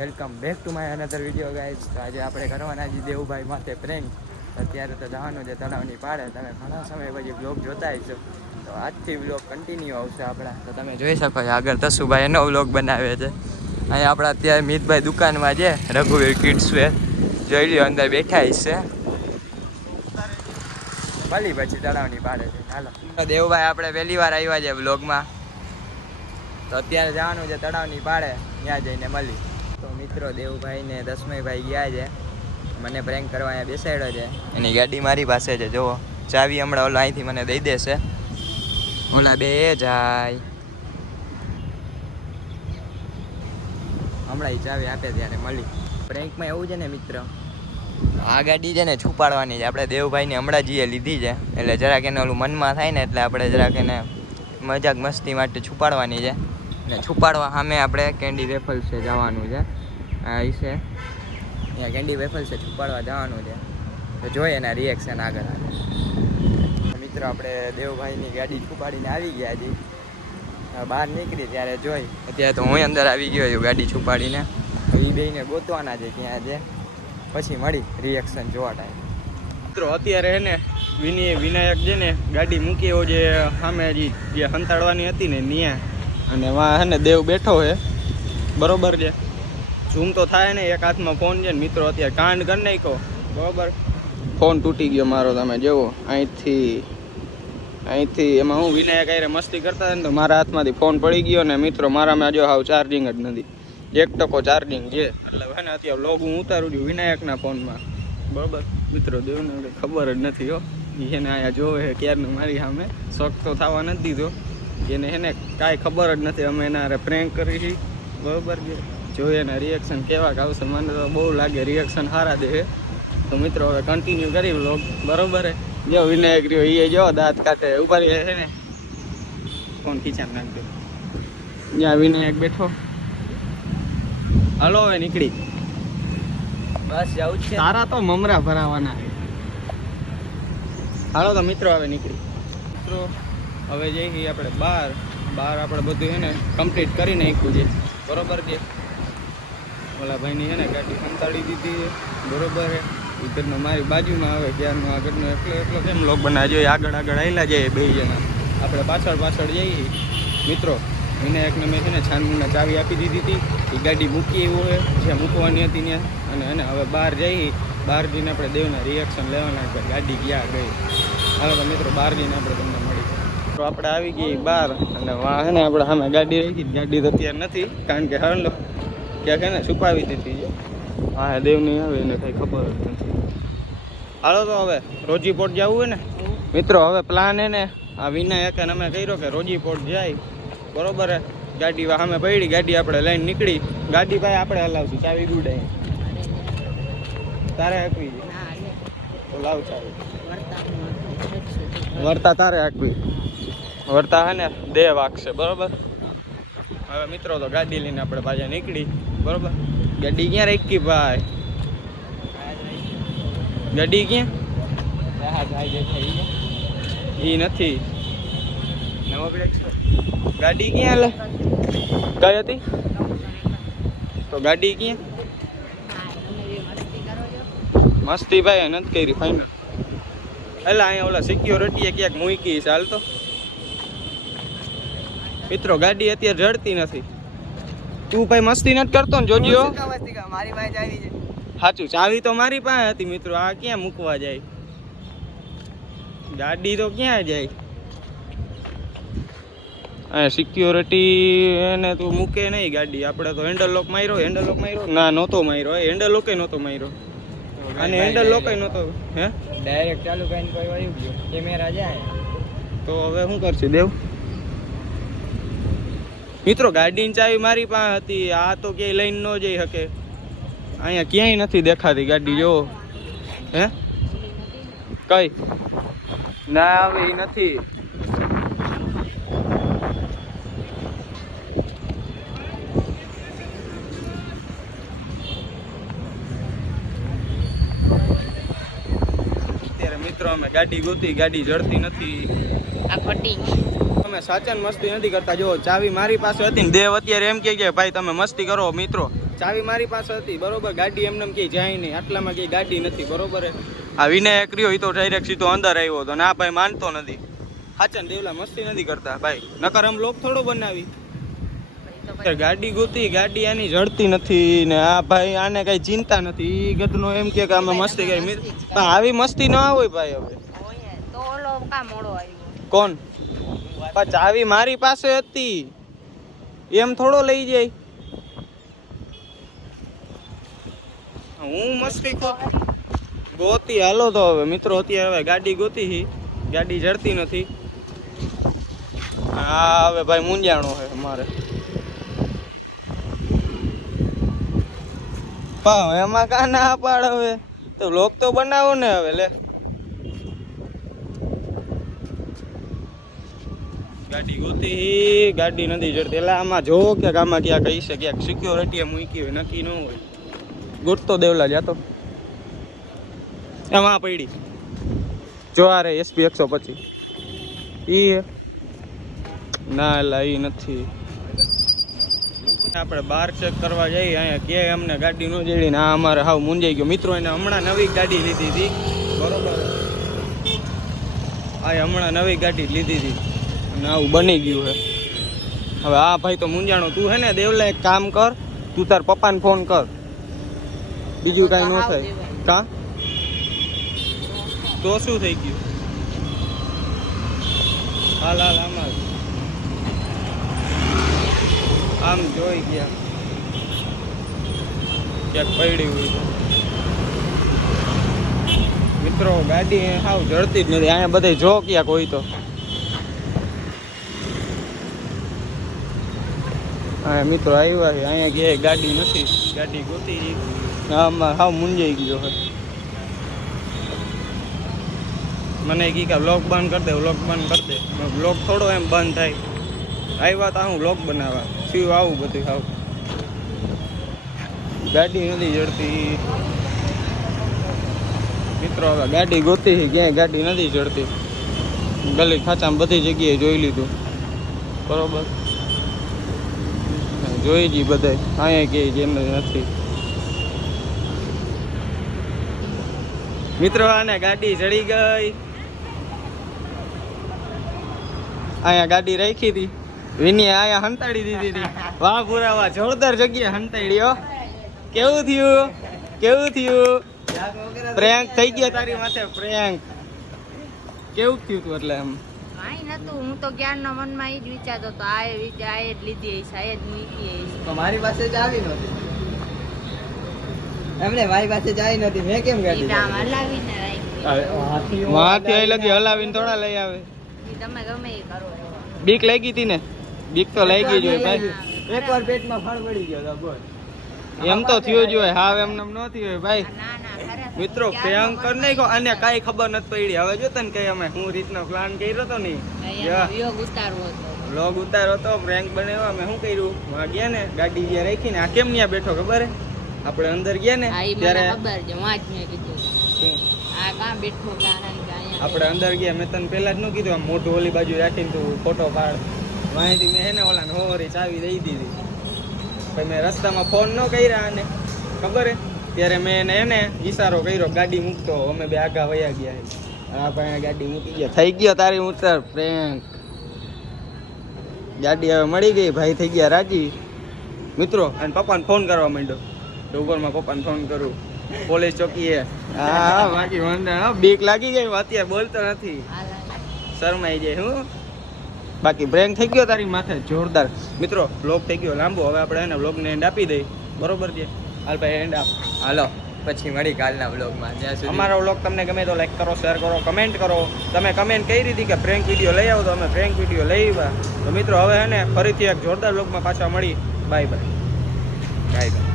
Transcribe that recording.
Welcome back to my another video guys. તો આજે આપણે કરવાના છીએ દેવુભાઈ માટે પ્રેન્ક. અત્યારે તો જવાનું છે તળાવની પાળે. તમે ઘણા સમય પછી બ્લોગ જોતા હશો, તો આજથી બ્લોગ કન્ટિન્યુ આવશે આપણા. તો તમે જોઈ શકો છો આગળ તસુભાઈ એનો બ્લોગ બનાવે છે. અહીંયા આપણે અત્યારે મિતભાઈ દુકાનમાં છે, રઘુવીર કિડ્સ વેર. જોઈ લ્યો અંદર બેઠા હશે. ભલી પછી તળાવની પાળે છે. હાલો દેવુભાઈ, આપણે પહેલી વાર આવ્યા છે બ્લોગમાં. તો અત્યારે જવાનું છે તળાવની પાળે, ત્યાં જઈને મળી. તો મિત્રો દેવુભાઈ ને દસમયભાઈ ગયા છે, મને પ્રેન્ક કરવા અહીંયા બેસાડ્યો છે. એની ગાડી મારી પાસે છે, જુઓ. ચાવી હમણાં ઓલા અહીંથી મને દઈ દેશે. ઓલા બે જાય હમણાં ચાવી આપે ત્યારે મળી. પ્રેન્કમાં એવું છે ને મિત્ર, આ ગાડી છે ને છુપાડવાની છે. આપણે દેવુભાઈને હમણાં જઈએ લીધી છે, એટલે જરાક એને ઓલું મનમાં થાય ને, એટલે આપણે જરાક એને મજાક મસ્તી માટે છુપાડવાની છે. ને છુપાડવા સામે આપણે કેન્ડી વેફલ્સે જવાનું છે. આ છે અહીંયા કેન્ડી વેફલ્સે છુપાડવા જવાનું છે. તો જોઈએ એના રિએક્શન આગળ આવે. મિત્રો આપણે દેવભાઈની ગાડી છુપાડીને આવી ગયા છીએ. બહાર નીકળી ત્યારે જોઈ, અત્યારે તો હું અંદર આવી ગયો છું ગાડી છુપાડીને. એ બેને ગોતવાના છે ત્યાં છે, પછી મળી રિએક્શન જોવા ટાઈમ. મિત્રો અત્યારે હે ને વિનાયક છે ને ગાડી મૂકી એવો જે સામે જે હંતાડવાની હતી ને ત્યાં, અને વાં હે ને દેવ બેઠો છે, બરોબર છે. ઝૂમ તો થાય ને, એક હાથમાં ફોન છે ને મિત્રો. અત્યારે કાંડ કરી નાખ્યો, બરોબર. ફોન તૂટી ગયો મારો, તમે જુઓ. અહીંથી એમાં હું વિનાયક આરે મસ્તી કરતા હતા ને, તો મારા હાથમાંથી ફોન પડી ગયો ને મિત્રો. મારામાં જો હાવ ચાર્જિંગ જ નથી, 1% ચાર્જિંગ છે. એટલે હે ને અત્યારે લોગ હું ઉતારું છું વિનાયકના ફોનમાં, બરોબર. મિત્રો દેવને ખબર જ નથી હો, એને અહીંયા જોવે ક્યારનું મારી સામે. શોખ તો થવા નથી દીધો એને, એને કાંઈ ખબર જ નથી. અમે એના હારે પ્રેન્ક કરી છીએ, બરોબર છે. જોઈએ એના રિએક્શન કેવાક આવશે. મને તો બહુ લાગે રિએક્શન સારા દે. તો મિત્રો હવે કન્ટિન્યુ કરી વ્લોગ, બરોબર હે. જો વિનાયક રહ્યો એ જો દાંત કાઢે ઉપર છે ને, ફોન ખીચામાં નાખજો. જ્યાં વિનાયક બેઠો. હાલો હવે નીકળી, બસ જાવું છે. તારા તો મમરા ભરાવાના. હાલો તો મિત્રો હવે નીકળી. મિત્રો હવે જઈએ આપણે બહાર આપણે બધું છે ને કમ્પ્લીટ કરી નાખ્યું છે, બરોબર છે. ઓલા ભાઈની છે ને ગાડી સંતાડી દીધી, બરોબર છે. ઘરનો મારી બાજુમાં આવે ક્યારનો આગળનો એકલો કેમ લોક બનાવે જોઈએ. આગળ આવેલા જઈએ બે જણા, આપણે પાછળ જઈએ. મિત્રો વિનાયકને મેં છે ને છાનમુના ચાવી આપી દીધી હતી. એ ગાડી મૂકી એવું હોય જ્યાં મૂકવાની હતી ત્યાં. અને હવે બહાર જઈએ, બહાર જઈને આપણે દેવના રિએક્શન લેવાના કે ગાડી ક્યાં ગઈ. હવે તો મિત્રો બહાર જઈને આપણે તમને મળી. તો આપણે આવી ગઈ બહાર, અને વાહ ને આપણે સામે ગાડી રહી ગઈ. ગાડી તો અત્યારે નથી, કારણ કે હાલો ક્યાંક એને છુપાવી દીધી છે. હા દેવ નહીં આવે એને કંઈ ખબર જ નથી. હાલો તો હવે રોજીપોર્ટ જવું હોય ને મિત્રો. હવે પ્લાન એને આ વિનાયકે અમે કર્યો કે રોજીપોર્ટ જાય, બરોબર હે. ગાડી સામે પડી, ગાડી આપણે લઈને નીકળી. ગાડી ભાઈ આપણે હલાવશું, ચાવી ગુડાય તારે આપવી છે. તો લાવ ચાવી. વર્તા તારે આપવી, વર્તા હે ને દે વાગશે, બરોબર. હવે મિત્રો તો ગાડી લઈને આપણે પાછા નીકળી, બરોબર. ગાડી ક્યાં રાખી ભાઈ? ગાડી ક્યાં? એ નથી ગાડી ક્યાં? કઈ હતી તો ગાડી ક્યાં? મસ્તી ભાઈ નથી કરી ફાઈનલ. એટલે અહીંયા ઓલા સિક્યોરિટીએ ક્યાંક મૂકી છે. હાલ તો મિત્રો ગાડી અત્યારે જડતી નથી. તું ભાઈ મસ્તી નથી કરતો ને, જોજો. મારી પાસે ચાવી છે. સાચું, ચાવી તો મારી પાસે હતી મિત્રો. આ ક્યાં મૂકવા જાય? ગાડી તો ક્યાં જાય? સિક્યોરિટી એને તું મૂકે નહીં ગાડી. આપણે તો હેન્ડલ લોક માર્યો. ના નહોતો માર્યો, હેન્ડલ લોકે નહોતો માર્યો. અને હેન્ડલ લોક નહોતો. હે ડાયરેક્ટ ચાલુ કરીને કોઈ વળી ગયો, કેમેરા જાય. તો હવે શું કરશે દેવ? મિત્રો ગાડીની ચાવી મારી પાસે હતી. આ તો ક્યાંય લઈને ન જઈ શકે. અહીંયા ક્યાંય નથી દેખાતી ગાડી. જો હે કઈ ના આવે એ નથી. અત્યારે મિત્રો અમે ગાડી ગોતી, ગાડી જડતી નથી. આ ખોટી અમે સાચન મસ્તી નથી કરતા. જો ચાવી મારી પાસે હતી ને દેવ અત્યારે એમ કે ભાઈ તમે મસ્તી કરો મિત્રો, ચાવી મારી પાસે હતી બરોબર, ગાડી એમને એમ ક્યાંય જાય નહીં, આટલામાં ક્યાંય ગાડી નથી બરોબર. આ વિનાયક રહ્યો એ તો ડાયરેક્ટ સીધો અંદર આવ્યો હતો, ના ભાઈ માનતો નથી. હાચન દેવલા મસ્તી નથી કરતા ભાઈ, નકર આમ લોક થોડો બનાવી. ગાડી ગોતી, ગાડી આની જડતી નથી ને આ ભાઈ આને કઈ ચિંતા નથી. ઈ ગધનો એમ કે અમે મસ્તી કરી, પણ આવી મસ્તી ના હોય ભાઈ. હવે તો ઓલો કા મોડો આવ્યો. કોણ? પણ ચાવી મારી પાસે હતી, એમ થોડો લઈ જાય. હું મસ્તી ગોતી હાલો તો હવે મિત્રો, અત્યારે હવે ગાડી ગોતી હી, ગાડી જડતી નથી. હા હવે ભાઈ મૂંઝાણો છે અમારે. એમાં કા ના પાડ, હવે તો લોક તો બનાવો ને હવે. લે ગાડી ગોતી, ગાડી નથી જડતી. એટલે આમાં જો ક્યાંક આમાં ક્યાંક કહી છે ક્યાંક સિક્યોરિટી મૂકી હોય, નક્કી ન હોય. ગોતતો દેવલા જાતો એમાં પડી. જો આ રે SP 125 ઈ ના, એટલે ઈ નથી. આપણે બહાર ચેક કરવા જઈએ, અહીંયા કે અમને ગાડી ન જડી ને આ અમારે હાવ મૂંઝાઈ ગયો. મિત્રો એને હમણાં નવી ગાડી લીધી હતી બરોબર, આ હમણાં નવી ગાડી લીધી હતી અને આવું બની ગયું છે. હવે આ ભાઈ તો મૂંઝાણો. તું હે ને દેવલા એક કામ કર, તું તાર પપ્પાને ફોન કર, બીજું કાંઈ ન થાય. કા તો શું થઈ ગયું? હાલ હાલ આમાં આમ જોઈ ગયા ક્યાંક પડી હોય. મિત્રો ગાડી હાવ જડતી જ નથી. અહીંયા બધે જો ક્યાંક હોય તો. હા મિત્રો આવ્યા છે, અહીંયા કે ગાડી નથી, ગાડી ગોતી. આમાં હાવ મૂંઝાઈ ગયો છે. મને કી કે વ્લોગ બંધ કરી દે, વ્લોગ બંધ કરી દે. વ્લોગ થોડો એમ બંધ થાય. આવ્યા તો હું વ્લોગ બનાવવા થયું આવું બધું. હાવ ગાડી નથી જડતી મિત્રો. હવે ગાડી ગોતી ક્યાંય ગાડી નથી જડતી. ગલી ખાચામાં બધી જગ્યાએ જોઈ લીધું બરોબર, જોઈ જી બધે. અહીંયા કે જેમ નથી મિત્રો. આને ગાડી જડી ગઈ. અહીંયા ગાડી રાખી હતી વિની, અહીંયા હંતાડી દીધી હતી. વાહ પૂરા વાહ, જોરદાર જગ્યા હંતાડી હો. કેવું થયું? કેવું થયું? પ્રેન્ક થઈ ગયો તારી માથે, પ્રેન્ક. કેવું થયું તું? એટલે એમ કાઈ નતું, હું તો જ્ઞાનના મનમાં ઈ જ વિચારતો તો આ જ લીધી હશે, આ જ મૂકી હશે. તો મારી પાસે જ આવી નહોતી એમને, મારી પાસે જ આવી નહોતી. મેં કેમ ગાડી આમ હલાવીને રાખી. માથી આઈ લગી હલાવીને થોડા લઈ આવે. તમે ગમે એ કરો. બીક લાગી હતી ને? બીક તો લાગી જ હોય ભાઈ. એકવાર પેટમાં ફળ પડી ગયો તો બોલ. એમ તો થયું જ હોય, હાવ એમ ન થયું હોય ભાઈ. ના ના ખરેખર મિત્રો ભયંકર નહીં કહો, અને કાંઈ ખબર નથી પડી. હવે જો તને કઈ અમે હું રીતનો પ્લાન કર્યો હતો ને, વિયોગ ઉતારવો હતો, વ્લોગ ઉતાર્યો હતો, પ્રેન્ક બનાવ્યો. અમે શું કર્યું, ગયા ને ગાડી જ્યાં રાખીને આ કેમ ત્યાં બેઠો ખબર હે? આપણે અંદર ગયા ને ત્યારે ખબર છે, વાંચ મેં કીધું આ કાં બેઠો આપણે અંદર ગયા. મેં તને પહેલા જ ન કીધું આમ મોઢું ઓલી બાજુ રાખીને તું ફોટો પાડ. માહિતી મેં એને ઓલા હોરી ચાવી દઈ દીધી. પછી મેં રસ્તામાં ફોન ન કર્યા અને ખબર હે ત્યારે મેં એને ઈશારો કર્યો ગાડી મૂકતો. અમે બે આગા વયા ગયા. હા ભાઈ ગાડી મૂકી ગયા. થઈ ગયો તારી ઉતર પ્રેન્ક. ગાડી હવે મળી ગઈ, ભાઈ થઈ ગયા રાજી. મિત્રો અને પપ્પાને ફોન કરવા માંડ્યો. ડોગરમાં પપ્પાને ફોન કરું, પોલીસ ચોકીએ. હા બાકી વાંધો, બીક લાગી ગઈ. અત્યારે બોલતો નથી, શરમાઈ જાય. હું બાકી પ્રેન્ક થઈ ગયો તારી માથે જોરદાર. મિત્રો વ્લોગ થઈ ગયો લાંબો, હવે આપણે એને વ્લોગને એન્ડ આપી દઈ બરોબર છે. હાલ ભાઈ એન્ડ આપ. હાલો પછી મળી કાલના વ્લોગમાં. જ્યાં સુધી અમારો વ્લોગ તમને ગમે તો લાઈક કરો, શેર કરો, કમેન્ટ કરો. તમે કમેન્ટ કરી હતી કે પ્રેન્ક વિડીયો લઈ આવો, તો અમે પ્રેન્ક વિડીયો લઈ આવ્યા. તો મિત્રો હવે હે ને ફરીથી એક જોરદાર વ્લોગમાં પાછા મળી. Bye bye. Bye bye.